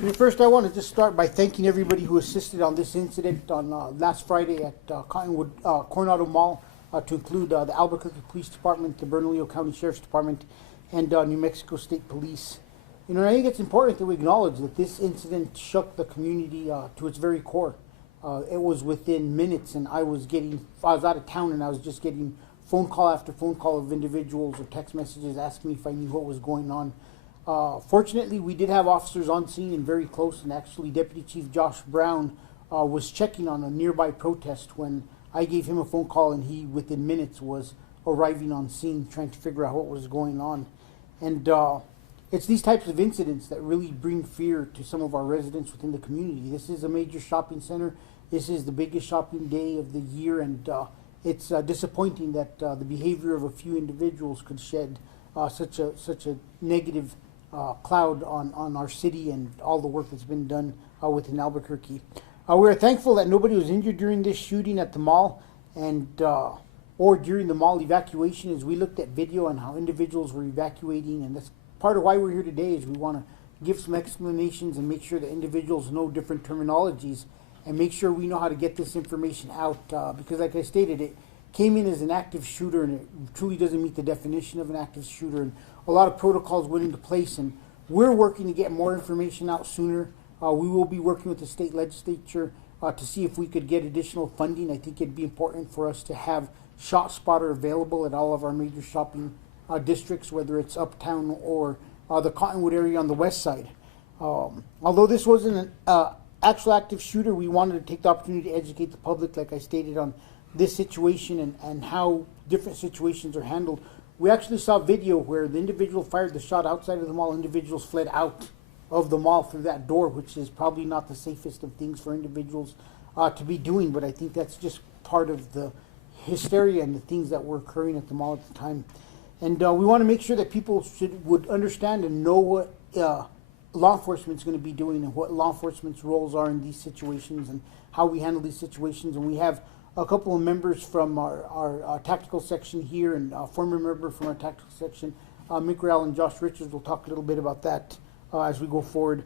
First, I want to just start by thanking everybody who assisted on this incident on last Friday at Cottonwood Coronado Mall, to include the Albuquerque Police Department, the Bernalillo County Sheriff's Department, and New Mexico State Police. You know, I think it's important that we acknowledge that this incident shook the community to its very core. It was within minutes, and I was out of town, and I was just getting phone call after phone call of individuals or text messages asking me if I knew what was going on. Fortunately, we did have officers on scene and very close, and actually Deputy Chief Josh Brown was checking on a nearby protest when I gave him a phone call, and he, within minutes, was arriving on scene trying to figure out what was going on. And it's these types of incidents that really bring fear to some of our residents within the community. This is a major shopping center. This is the biggest shopping day of the year, and it's disappointing that the behavior of a few individuals could shed such a negative cloud on our city and all the work that's been done within Albuquerque. We're thankful that nobody was injured during this shooting at the mall and or during the mall evacuation, as we looked at video on how individuals were evacuating, and that's part of why we're here today, is we want to give some explanations and make sure that individuals know different terminologies and make sure we know how to get this information out, because like I stated, it came in as an active shooter, and it truly doesn't meet the definition of an active shooter, and a lot of protocols went into place, and we're working to get more information out sooner. We will be working with the state legislature to see if we could get additional funding. I think it'd be important for us to have Shot Spotter available at all of our major shopping districts, whether it's uptown or the Cottonwood area on the west side. Although this wasn't an actual active shooter, we wanted to take the opportunity to educate the public, like I stated, on this situation and how different situations are handled. We actually saw video where the individual fired the shot outside of the mall. Individuals fled out of the mall through that door, which is probably not the safest of things for individuals to be doing, but I think that's just part of the hysteria and the things that were occurring at the mall at the time. And we want to make sure that people would understand and know what law enforcement is going to be doing and what law enforcement's roles are in these situations and how we handle these situations. And we have a couple of members from our tactical section here, and a former member from our tactical section, Mick Rowell and Josh Richards, will talk a little bit about that as we go forward.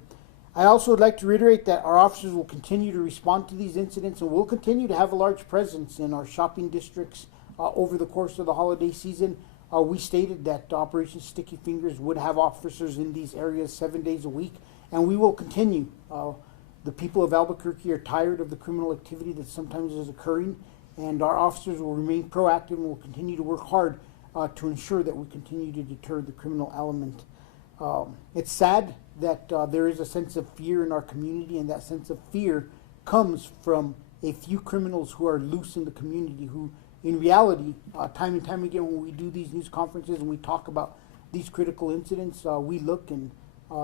I also would like to reiterate that our officers will continue to respond to these incidents, and we'll continue to have a large presence in our shopping districts over the course of the holiday season. We stated that Operation Sticky Fingers would have officers in these areas 7 days a week, and we will continue. The people of Albuquerque are tired of the criminal activity that sometimes is occurring, and our officers will remain proactive and will continue to work hard to ensure that we continue to deter the criminal element. It's sad that there is a sense of fear in our community, and that sense of fear comes from a few criminals who are loose in the community, who in reality, time and time again, when we do these news conferences and we talk about these critical incidents, we look and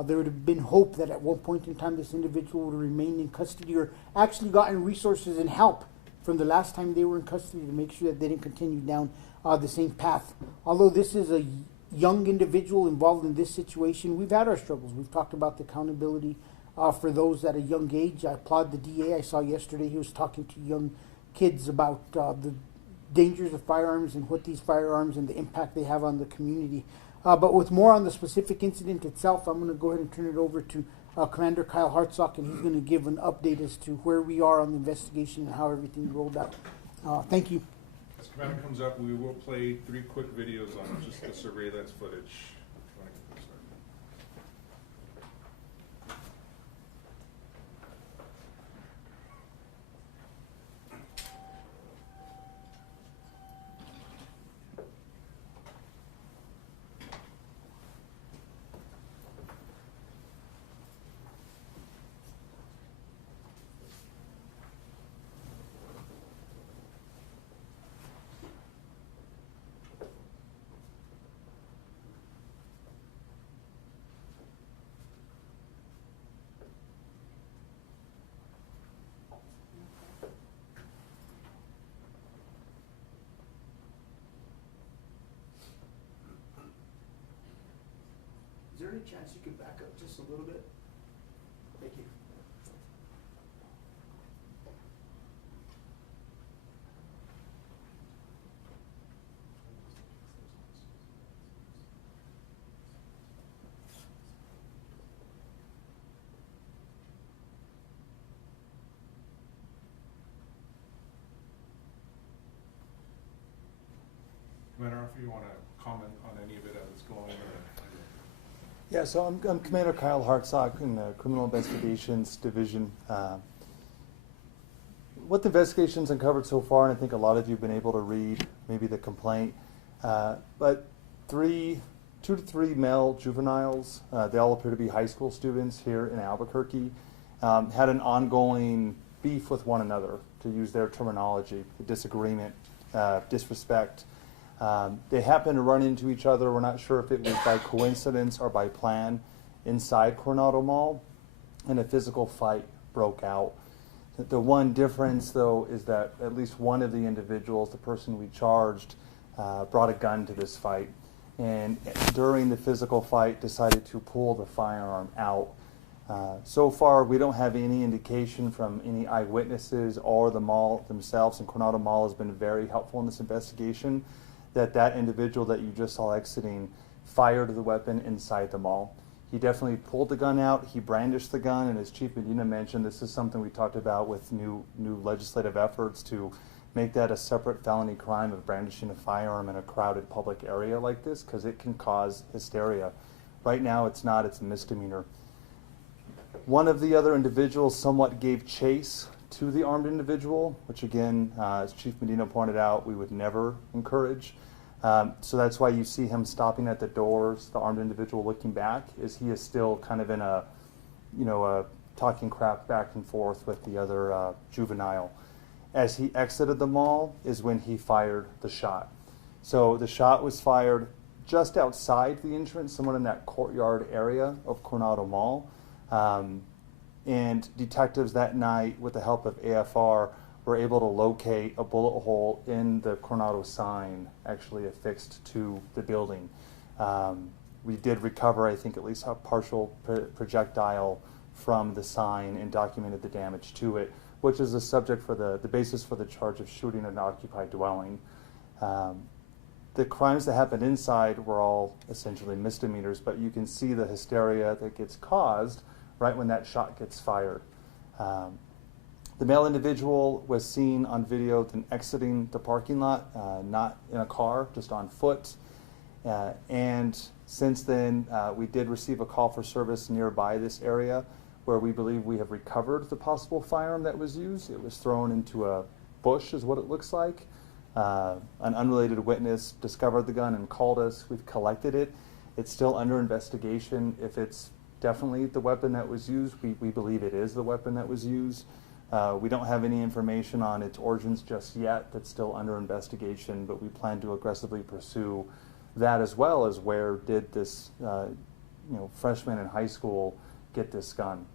there would have been hope that at one point in time this individual would remain in custody or actually gotten resources and help from the last time they were in custody to make sure that they didn't continue down the same path. Although this is a young individual involved in this situation, we've had our struggles. We've talked about the accountability for those at a young age. I applaud the DA. I saw yesterday he was talking to young kids about the dangers of firearms and what these firearms and the impact they have on the community. But with more on the specific incident itself, I'm going to go ahead and turn it over to Commander Kyle Hartsock, and he's going to give an update as to where we are on the investigation and how everything rolled out. Thank you. As Commander comes up, we will play 3 quick videos on just the surveillance footage. Is there any chance you could back up just a little bit? Thank you. Commander, if you want to comment on any of it as it's going. Yeah, so I'm Commander Kyle Hartsock in the Criminal Investigations Division. What the investigation's uncovered so far, and I think a lot of you have been able to read maybe the complaint, but 2 to 3 male juveniles, they all appear to be high school students here in Albuquerque, had an ongoing beef with one another, to use their terminology, disagreement, disrespect. They happened to run into each other. We're not sure if it was by coincidence or by plan inside Coronado Mall, and a physical fight broke out. The one difference, though, is that at least one of the individuals, the person we charged, brought a gun to this fight, and during the physical fight decided to pull the firearm out. So far, we don't have any indication from any eyewitnesses or the mall themselves, and Coronado Mall has been very helpful in this investigation, that individual that you just saw exiting fired the weapon inside the mall. He definitely pulled the gun out, he brandished the gun, and as Chief Medina mentioned, this is something we talked about with new legislative efforts to make that a separate felony crime of brandishing a firearm in a crowded public area like this, because it can cause hysteria. Right now it's not, it's a misdemeanor. One of the other individuals somewhat gave chase to the armed individual, which again, as Chief Medina pointed out, we would never encourage. So that's why you see him stopping at the doors, the armed individual looking back, is he is still kind of in a, talking crap back and forth with the other juvenile. As he exited the mall is when he fired the shot. So the shot was fired just outside the entrance, somewhere in that courtyard area of Coronado Mall. And detectives that night, with the help of AFR, were able to locate a bullet hole in the Coronado sign actually affixed to the building. We did recover, I think, at least a partial projectile from the sign and documented the damage to it, which is the subject for the basis for the charge of shooting an occupied dwelling. The crimes that happened inside were all essentially misdemeanors, but you can see the hysteria that gets caused right when that shot gets fired. The male individual was seen on video then exiting the parking lot, not in a car, just on foot. And since then, we did receive a call for service nearby this area where we believe we have recovered the possible firearm that was used. It was thrown into a bush, is what it looks like. An unrelated witness discovered the gun and called us. We've collected it. It's still under investigation. If it's definitely the weapon that was used, we believe it is the weapon that was used. We don't have any information on its origins just yet. That's still under investigation, but we plan to aggressively pursue that, as well as where did this freshman in high school get this gun.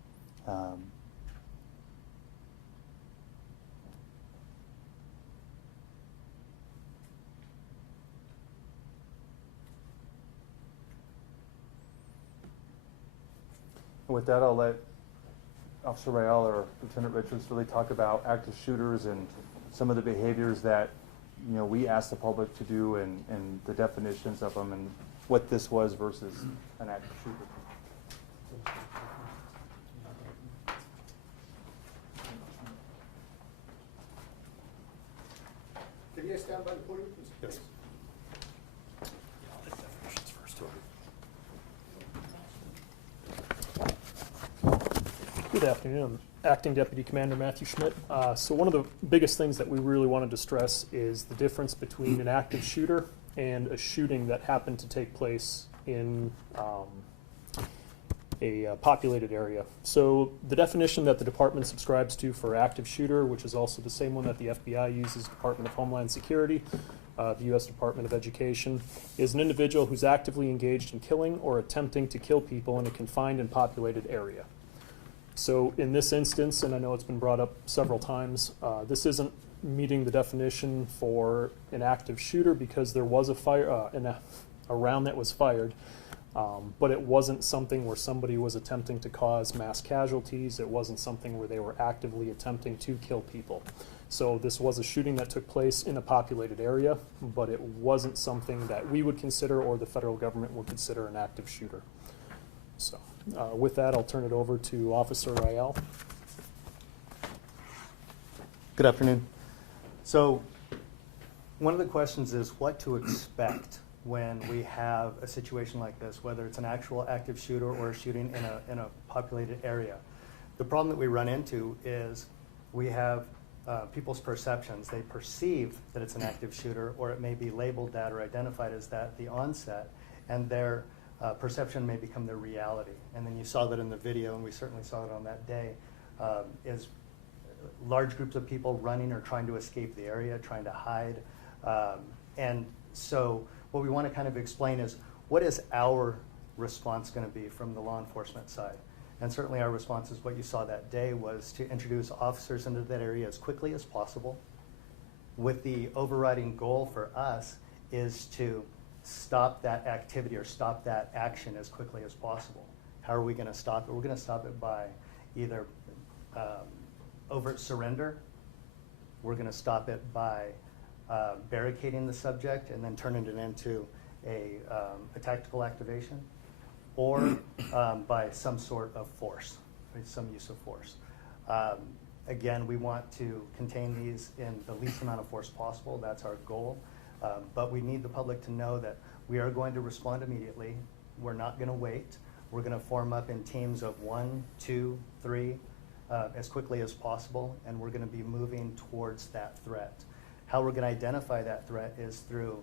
With that, I'll let Officer Rael or Lieutenant Richards really talk about active shooters and some of the behaviors that we ask the public to do, and the definitions of them, and what this was versus an active shooter. Can you stand by the podium, please? Yes. Good afternoon. Acting Deputy Commander Matthew Schmidt. So one of the biggest things that we really wanted to stress is the difference between an active shooter and a shooting that happened to take place in a populated area. So the definition that the department subscribes to for active shooter, which is also the same one that the FBI uses, Department of Homeland Security, the U.S. Department of Education, is an individual who's actively engaged in killing or attempting to kill people in a confined and populated area. So in this instance, and I know it's been brought up several times, this isn't meeting the definition for an active shooter because there was a fire, a round that was fired, but it wasn't something where somebody was attempting to cause mass casualties. It wasn't something where they were actively attempting to kill people. So this was a shooting that took place in a populated area, but it wasn't something that we would consider or the federal government would consider an active shooter. So with that, I'll turn it over to Officer Rael. Good afternoon. So One of the questions is what to expect when we have a situation like this, whether it's an actual active shooter or a shooting in a populated area. The problem that we run into is we have people's perceptions. They perceive that it's an active shooter, or it may be labeled that or identified as that at the onset, and their perception may become their reality. And then you saw that in the video, and we certainly saw it on that day, is large groups of people running or trying to escape the area, trying to hide. And so what we want to kind of explain is, what is our response going to be from the law enforcement side? And certainly our response is what you saw that day, was to introduce officers into that area as quickly as possible, with the overriding goal for us is to stop that activity or stop that action as quickly as possible. How are we going to stop it? We're going to stop it by either overt surrender. We're going to stop it by barricading the subject and then turning it into a tactical activation, or by some sort of force, some use of force. Again, we want to contain these in the least amount of force possible. That's our goal. But we need the public to know that we are going to respond immediately. We're not going to wait. We're going to form up in teams of 1, 2, 3 as quickly as possible, and we're going to be moving towards that threat. How we're going to identify that threat is through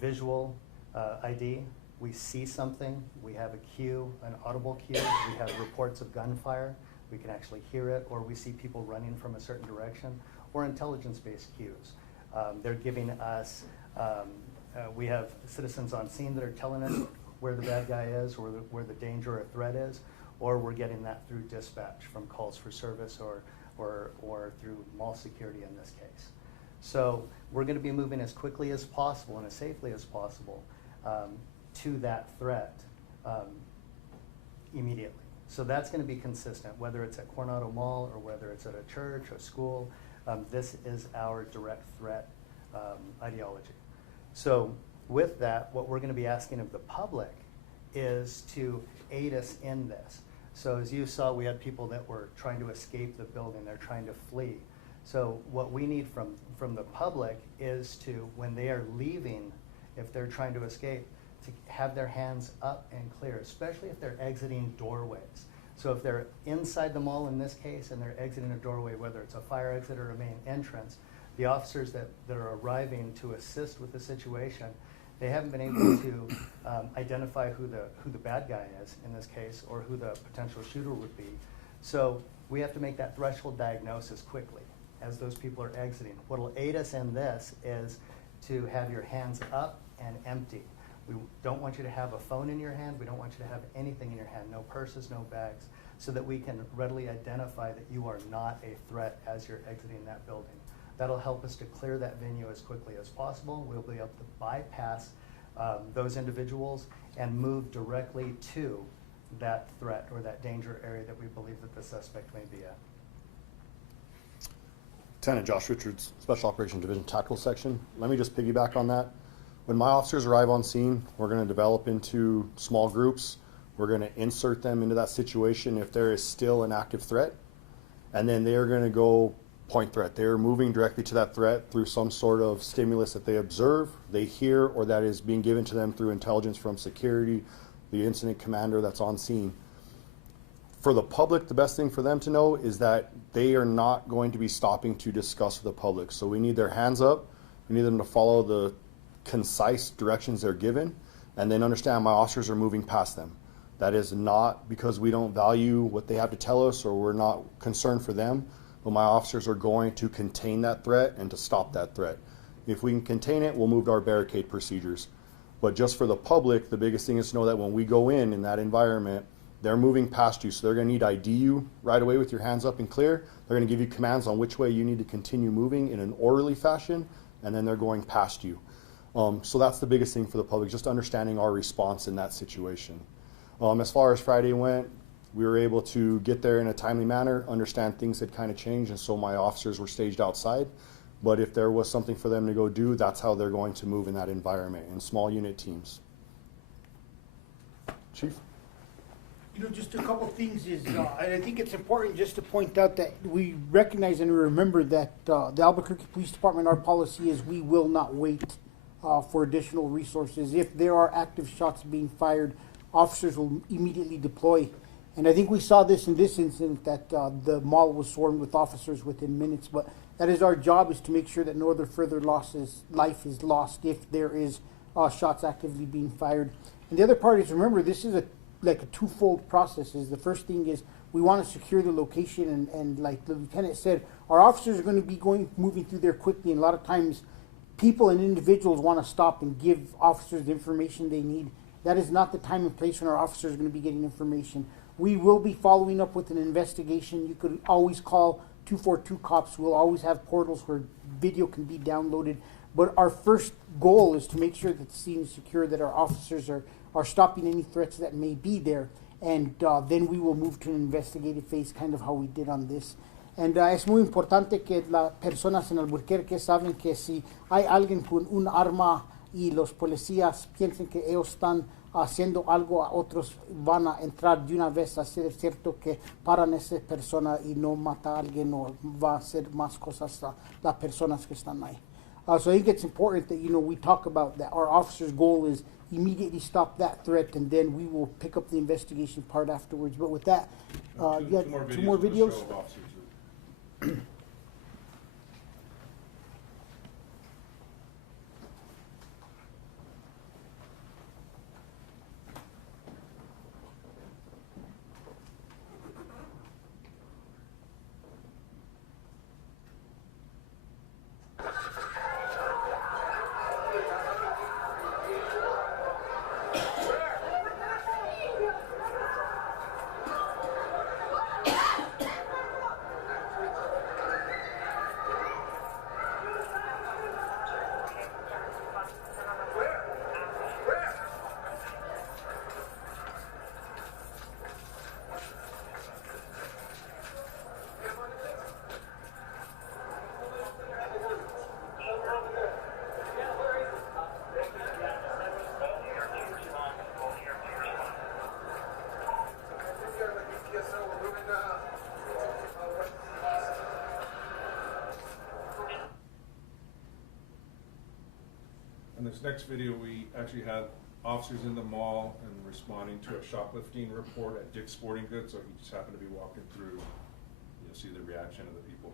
visual ID. We see something, we have a cue, an audible cue, we have reports of gunfire, we can actually hear it, or we see people running from a certain direction, or intelligence-based cues. They're giving us, we have citizens on scene that are telling us where the bad guy is, or where the danger or threat is, or we're getting that through dispatch from calls for service or through mall security in this case. So we're going to be moving as quickly as possible and as safely as possible to that threat immediately. So that's going to be consistent, whether it's at Coronado Mall or whether it's at a church or school. This is our direct threat ideology. So with that, what we're going to be asking of the public is to aid us in this. So as you saw, we had people that were trying to escape the building. They're trying to flee. So what we need from the public is to, when they are leaving, if they're trying to escape, to have their hands up and clear, especially if they're exiting doorways. So if they're inside the mall in this case and they're exiting a doorway, whether it's a fire exit or a main entrance, the officers that are arriving to assist with the situation, they haven't been able to identify who the bad guy is in this case, or who the potential shooter would be. So we have to make that threshold diagnosis quickly as those people are exiting. What will aid us in this is to have your hands up and empty. We don't want you to have a phone in your hand. We don't want you to have anything in your hand, no purses, no bags, so that we can readily identify that you are not a threat as you're exiting that building. That'll help us to clear that venue as quickly as possible. We'll be able to bypass those individuals and move directly to that threat or that danger area that we believe that the suspect may be at. Lieutenant Josh Richards, Special Operations Division Tactical Section. Let me just piggyback on that. When my officers arrive on scene, we're going to develop into small groups. We're going to insert them into that situation if there is still an active threat. And then they are going to go point threat. They are moving directly to that threat through some sort of stimulus that they observe, they hear, or that is being given to them through intelligence from security, the incident commander that's on scene. For the public, the best thing for them to know is that they are not going to be stopping to discuss with the public. So we need their hands up. We need them to follow the concise directions they're given, and then understand my officers are moving past them. That is not because we don't value what they have to tell us or we're not concerned for them, but my officers are going to contain that threat and to stop that threat. If we can contain it, we'll move to our barricade procedures. But just for the public, the biggest thing is to know that when we go in that environment, they're moving past you, so they're going to need ID you right away with your hands up and clear. They're going to give you commands on which way you need to continue moving in an orderly fashion, and then they're going past you. So that's the biggest thing for the public, just understanding our response in that situation. As far as Friday went, we were able to get there in a timely manner, understand things had kind of changed, and so my officers were staged outside. But if there was something for them to go do, that's how they're going to move in that environment, in small unit teams. Chief? Just a couple of things is, and I think it's important just to point out that we recognize and remember that the Albuquerque Police Department, our policy is we will not wait for additional resources. If there are active shots being fired, officers will immediately deploy. And I think we saw this in this incident that the mall was swarmed with officers within minutes. But that is our job, is to make sure that no other further life is lost if there is shots actively being fired. And the other part is, remember, this is a twofold process. Is the first thing is we want to secure the location, and like the lieutenant said, our officers are going to be moving through there quickly, and a lot of times people and individuals want to stop and give officers the information they need. That is not the time and place when our officers are going to be getting information. We will be following up with an investigation. You could always call 242 cops. We'll always have portals where video can be downloaded. But our first goal is to make sure that the scene is secure, that our officers are stopping any threats that may be there. And then we will move to an investigative phase, kind of how we did on this. And es muy importante que las personas en Albuquerque saben que si hay alguien con un arma y los policías piensan que ellos están haciendo algo, a otros van a entrar de una vez a ser cierto que paran a esa persona y no mata a alguien o va a hacer más cosas a las personas que están ahí. So I think it's important that, we talk about that our officer's goal is immediately stop that threat, and then we will pick up the investigation part afterwards. But with that, two more videos. Show of officers. In this next video, we actually had officers in the mall and responding to a shoplifting report at Dick's Sporting Goods. So he just happened to be walking through. You'll see the reaction of the people.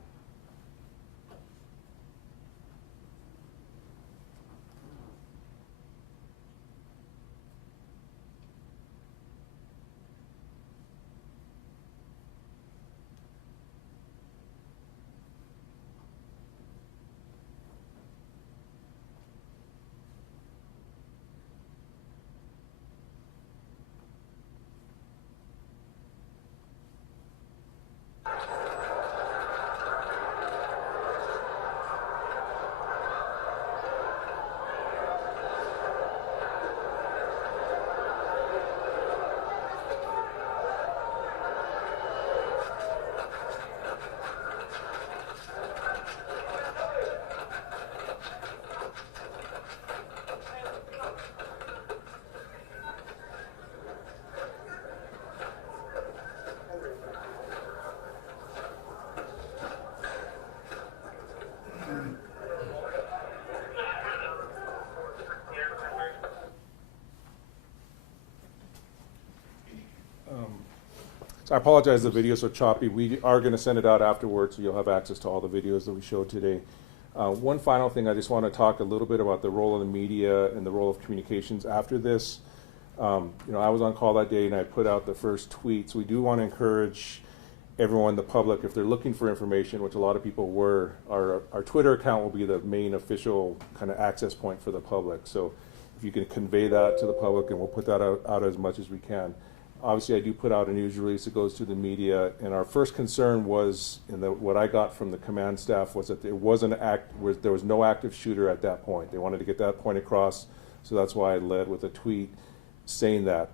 So I apologize, the videos are choppy. We are going to send it out afterwards, so you'll have access to all the videos that we showed today. One final thing, I just want to talk a little bit about the role of the media and the role of communications after this. I was on call that day and I put out the first tweets. We do want to encourage everyone, the public, if they're looking for information, which a lot of people were, our Twitter account will be the main official kind of access point for the public. So if you can convey that to the public, and we'll put that out as much as we can. Obviously, I do put out a news release that goes to the media, and our first concern was, what I got from the command staff was that there was no active shooter at that point. They wanted to get that point across, so that's why I led with a tweet saying that.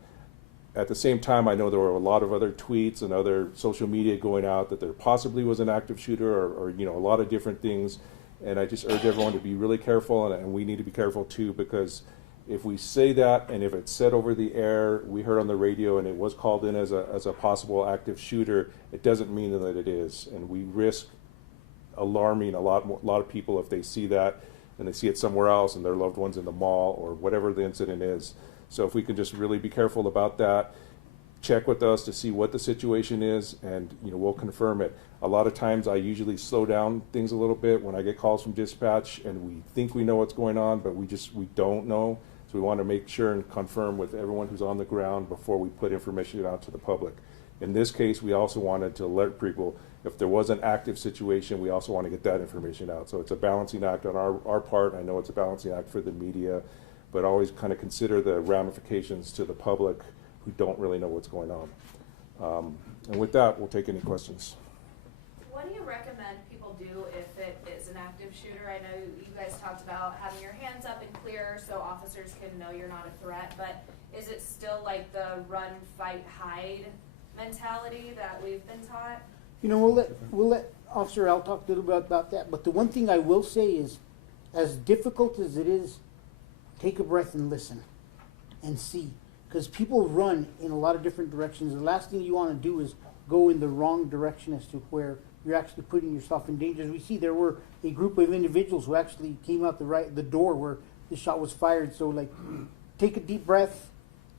At the same time, I know there were a lot of other tweets and other social media going out that there possibly was an active shooter, or a lot of different things, and I just urge everyone to be really careful, and we need to be careful too, because If we say that, and if it's said over the air, we heard on the radio, and it was called in as a possible active shooter, it doesn't mean that it is, and we risk alarming a lot of people if they see that and they see it somewhere else and their loved ones in the mall or whatever the incident is. So if we can just really be careful about that, check with us to see what the situation is, and we'll confirm it. A lot of times I usually slow down things a little bit when I get calls from dispatch and we think we know what's going on, but we don't know. So we want to make sure and confirm with everyone who's on the ground before we put information out to the public. In this case, we also wanted to alert people. If there was an active situation, we also want to get that information out. So it's a balancing act on our part. I know it's a balancing act for the media, but always kind of consider the ramifications to the public who don't really know what's going on. And with that, we'll take any questions. What do you recommend people do if it is an active shooter? I know you guys talked about having your hands up and clear so officers can know you're not a threat, but is it still like the run, fight, hide mentality that we've been taught? We'll let Officer Al talk a little bit about that, but the one thing I will say is, as difficult as it is, take a breath and listen and see. Because people run in a lot of different directions. The last thing you want to do is go in the wrong direction as to where you're actually putting yourself in danger. As we see, there were a group of individuals who actually came out the door where the shot was fired. So, take a deep breath,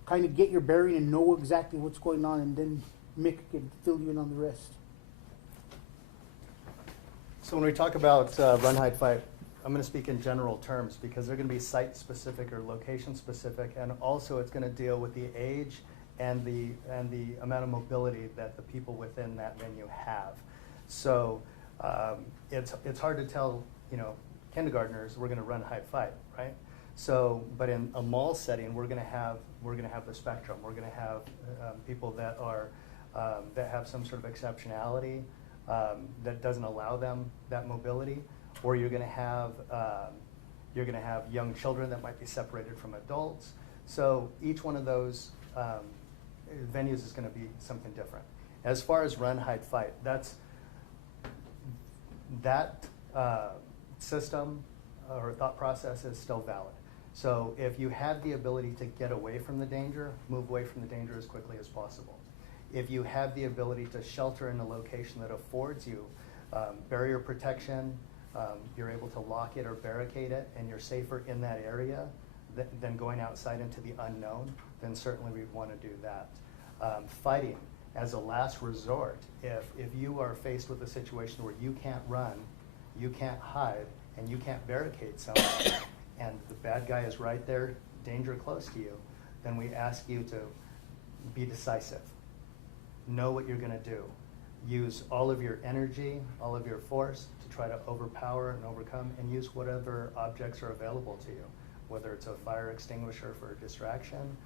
kind of get your bearing and know exactly what's going on, and then Mick can fill you in on the rest. So when we talk about run, hide, fight, I'm going to speak in general terms because they're going to be site-specific or location-specific, and also it's going to deal with the age and the amount of mobility that the people within that venue have. So it's hard to tell, kindergartners we're going to run, hide, fight, right? So, but in a mall setting, we're going to have the spectrum. We're going to have people that are that have some sort of exceptionality that doesn't allow them that mobility. Or you're going to have young children that might be separated from adults. So each one of those venues is going to be something different. As far as run, hide, fight, that system or thought process is still valid. So if you have the ability to get away from the danger, move away from the danger as quickly as possible. If you have the ability to shelter in a location that affords you barrier protection, you're able to lock it or barricade it, and you're safer in that area than going outside into the unknown, then certainly we'd want to do that. Fighting as a last resort, if you are faced with a situation where you can't run, you can't hide, and you can't barricade someone, and the bad guy is right there, danger close to you, then we ask you to be decisive. Know what you're going to do. Use all of your energy, all of your force to try to overpower and overcome, and use whatever objects are available to you, whether it's a fire extinguisher for a distraction,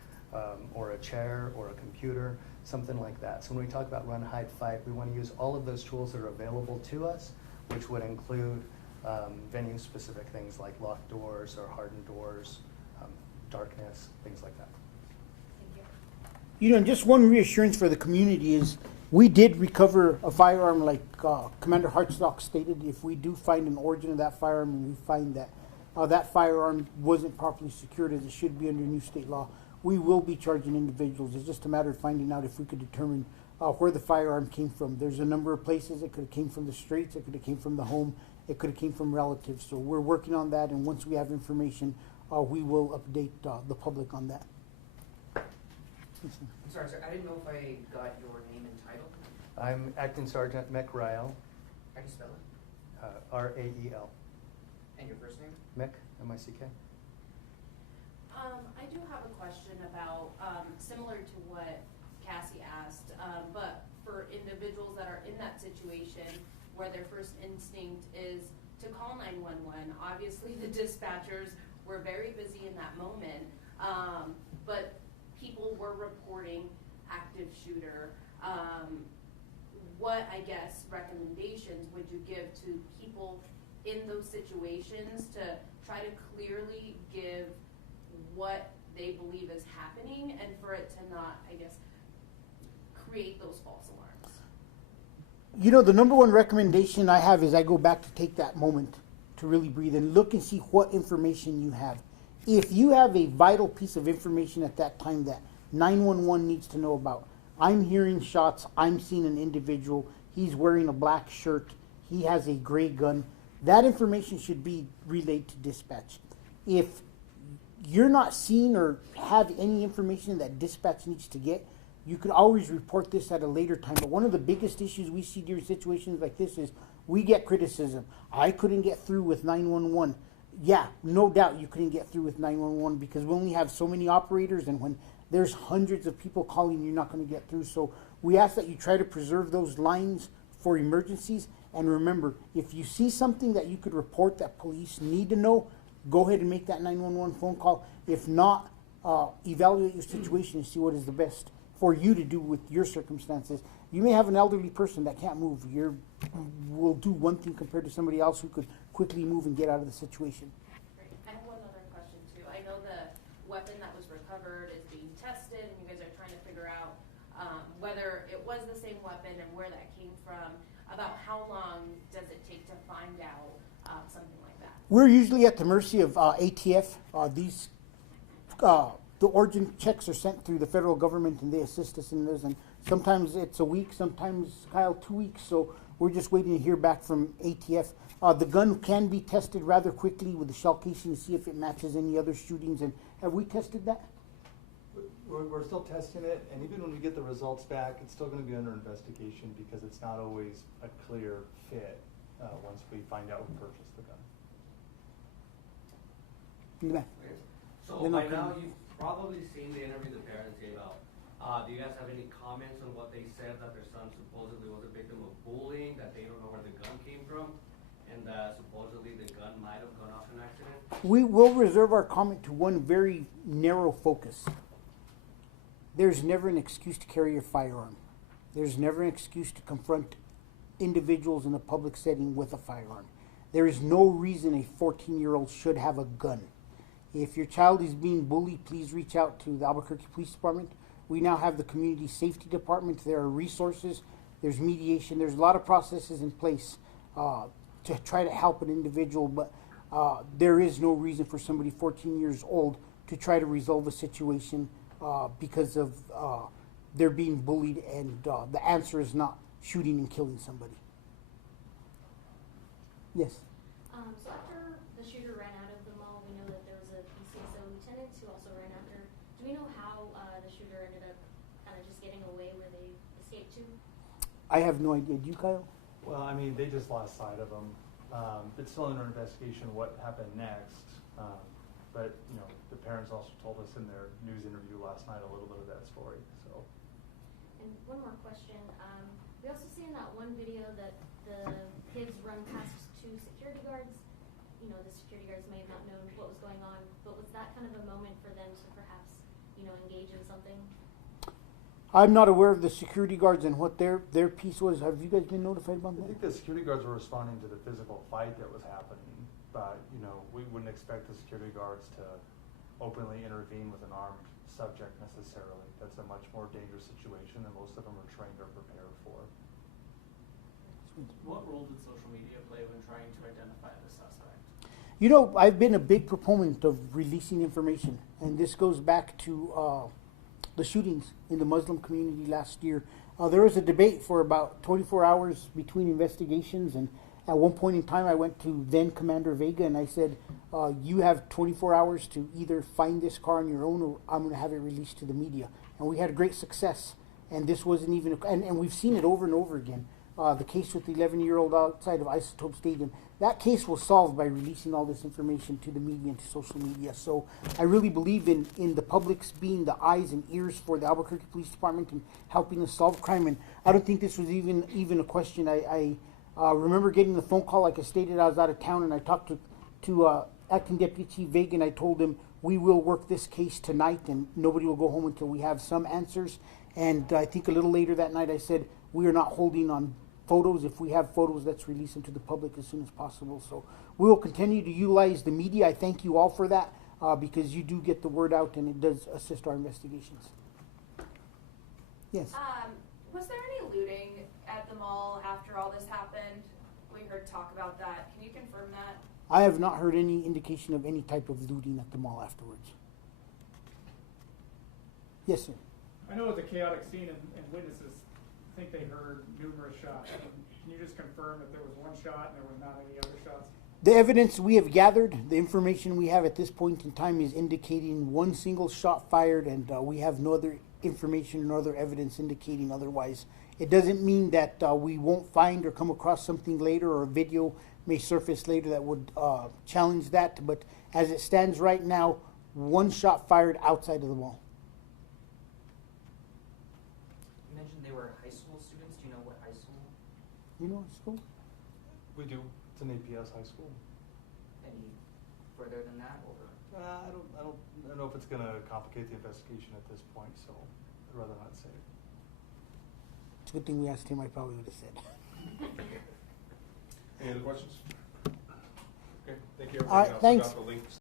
or a chair, or a computer, something like that. So when we talk about run, hide, fight, we want to use all of those tools that are available to us, which would include venue-specific things like locked doors or hardened doors, darkness, things like that. Thank you. And just one reassurance for the community is we did recover a firearm like Commander Hartstock stated. If we do find an origin of that firearm and we find that that firearm wasn't properly secured as it should be under new state law, we will be charging individuals. It's just a matter of finding out if we could determine where the firearm came from. There's a number of places. It could have came from the streets. It could have came from the home. It could have came from relatives. So we're working on that, and once we have information, we will update the public on that. I'm sorry, sir. I didn't know if I got your name and title. I'm Acting Sergeant Mick Rael, How do you spell it? R-A-E-L. And your first name? Mick, M-I-C-K. I do have a question about, similar to what Cassie asked, but for individuals that are in that situation where their first instinct is to call 911. Obviously, the dispatchers were very busy in that moment, but people were reporting active shooter. What, I guess, recommendations would you give to people in those situations to try to clearly give what they believe is happening and for it to not, I guess, create those false alarms? The number one recommendation I have is I go back to take that moment to really breathe and look and see what information you have. If you have a vital piece of information at that time that 911 needs to know about, I'm hearing shots, I'm seeing an individual, he's wearing a black shirt, he has a gray gun, that information should be relayed to dispatch. If you're not seeing or have any information that dispatch needs to get, you could always report this at a later time. But one of the biggest issues we see during situations like this is we get criticism. I couldn't get through with 911. Yeah, no doubt you couldn't get through with 911 because we only have so many operators, and when there's hundreds of people calling, you're not going to get through. So we ask that you try to preserve those lines for emergencies. And remember, if you see something that you could report that police need to know, go ahead and make that 911 phone call. If not, evaluate your situation and see what is the best for you to do with your circumstances. You may have an elderly person that can't move. Will do one thing compared to somebody else who could quickly move and get out of the situation. Great. I have one other question too. I know the weapon that was recovered is being tested, and you guys are trying to figure out whether it was the same weapon and where that came from. About how long does it take to find out something like that? We're usually at the mercy of ATF. The origin checks are sent through the federal government, and they assist us in this. And sometimes it's a week, sometimes, Kyle, 2 weeks. So we're just waiting to hear back from ATF. The gun can be tested rather quickly with the shell casing to see if it matches any other shootings. And have we tested that? We're still testing it, and even when we get the results back, it's still going to be under investigation because it's not always a clear fit once we find out who purchased the gun. In the back. So Then by I'll now come. you've probably seen the interview the parents gave out. Do you guys have any comments on what they said, that their son supposedly was a victim of bullying, that they don't know where the gun came from, and that supposedly the gun might have gone off in an accident? We will reserve our comment to one very narrow focus. There's never an excuse to carry a firearm. There's never an excuse to confront individuals in a public setting with a firearm. There is no reason a 14-year-old should have a gun. If your child is being bullied, please reach out to the Albuquerque Police Department. We now have the Community Safety Department. There are resources, there's mediation, there's a lot of processes in place to try to help an individual, but there is no reason for somebody 14 years old to try to resolve a situation because of they're being bullied, and the answer is not shooting and killing somebody. Yes? So after the shooter ran out of the mall, we know that there was a PCSO lieutenant who also ran after. Do we know how the shooter ended up kind of just getting away where they escaped to? I have no idea. Do you, Kyle? Well, I mean, they just lost sight of him. It's still under investigation what happened next. But, you know, the parents also told us in their news interview last night a little bit of that story. So. And one more question. We also see in that one video that the kids run past two security guards. You know, the security guards may have not known what was going on, but was that kind of a moment for them to perhaps, you know, engage in something? I'm not aware of the security guards and what their piece was. Have you guys been notified about I that? think the security guards were responding to the physical fight that was happening, but, you know, we wouldn't expect the security guards to openly intervene with an armed subject necessarily. That's a much more dangerous situation than most of them are trained or prepared for. What role did social media play when trying to identify the suspect? You know, I've been a big proponent of releasing information, and this goes back to the shootings in the Muslim community last year. There was a debate for about 24 hours between investigations, and at one point in time I went to then Commander Vega and I said, you have 24 hours to either find this car on your own or I'm going to have it released to the media. And we had great success, and this wasn't even, and we've seen it over and over again. The case with the 11-year-old outside of Isotope Stadium, that case was solved by releasing all this information to the media and to social media. So I really believe in the public's being the eyes and ears for the Albuquerque Police Department and helping us solve crime. And I don't think this was even a question. I remember getting the phone call, like I stated, I was out of town, and I talked to Acting Deputy Chief Vega, and I told him we will work this case tonight and nobody will go home until we have some answers. And I think a little later that night I said we are not holding on photos. If we have photos, let's release them to the public as soon as possible. So we will continue to utilize the media. I thank you all for that because you do get the word out and it does assist our investigations. Yes? Was there any looting at the mall after all this happened? We heard talk about that. Can you confirm that? I have not heard any indication of any type of looting at the mall afterwards. Yes, sir. I know it's a chaotic scene and witnesses think they heard numerous shots. Can you just confirm that there was one shot and there was not any other shots? The evidence we have gathered, the information we have at this point in time is indicating one single shot fired, and we have no other information, no other evidence indicating otherwise. It doesn't mean that we won't find or come across something later, or a video may surface later that would challenge that, but as it stands right now, one shot fired outside of the mall. You mentioned they were high school students. Do you know what high school? You know, school? We do. It's an APS high school. Any further than that, or? I don't know if it's gonna complicate the investigation at this point, so I'd rather not say. It's a good thing we asked him, I probably would have said. Any other questions? Okay, thank you. All right, Everybody else thanks. got the links.